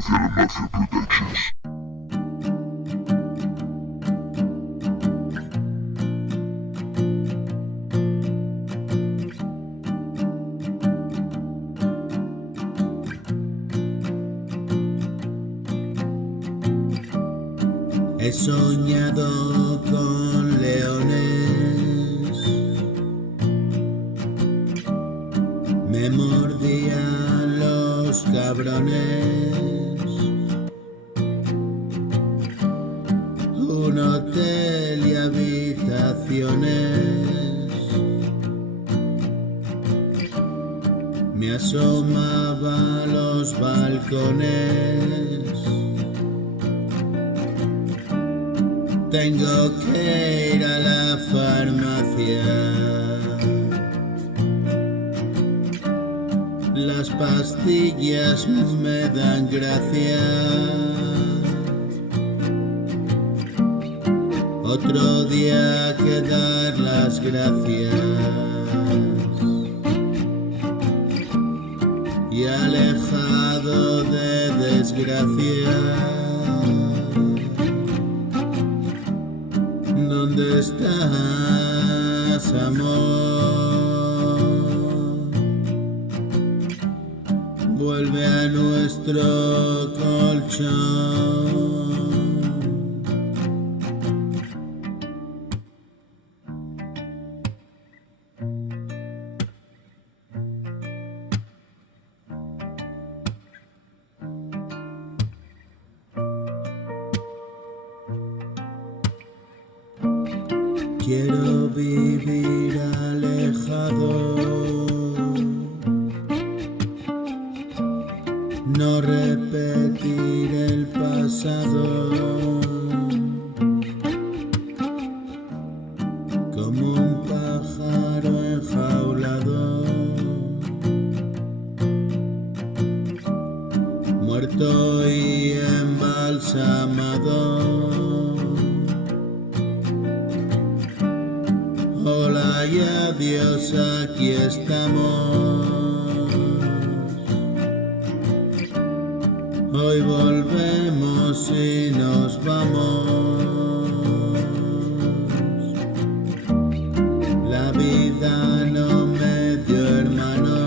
hacia la Mafia Productions. He soñado con leones, me mordían los cabrones. Un hotel y habitaciones, me asomaba a los balcones. Tengo que ir a la farmacia, las pastillas me dan gracia. Otro día que dar las gracias y alejado de desgracia. ¿Dónde estás, amor? Vuelve a nuestro colchón. Quiero vivir alejado, no repetir el pasado, como un pájaro enjaulado, muerto y embalsamado. Hola y adiós, aquí estamos. Hoy volvemos y nos vamos. La vida no me dio hermano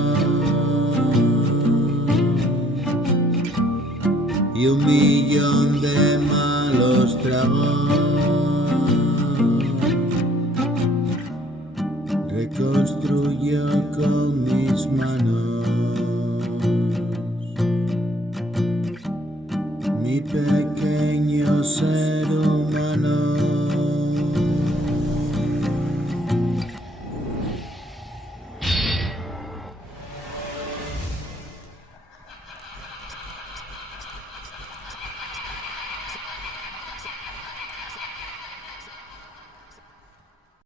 y 1.000.000 de malos tragos. Reconstruyo con mis manos mi pequeño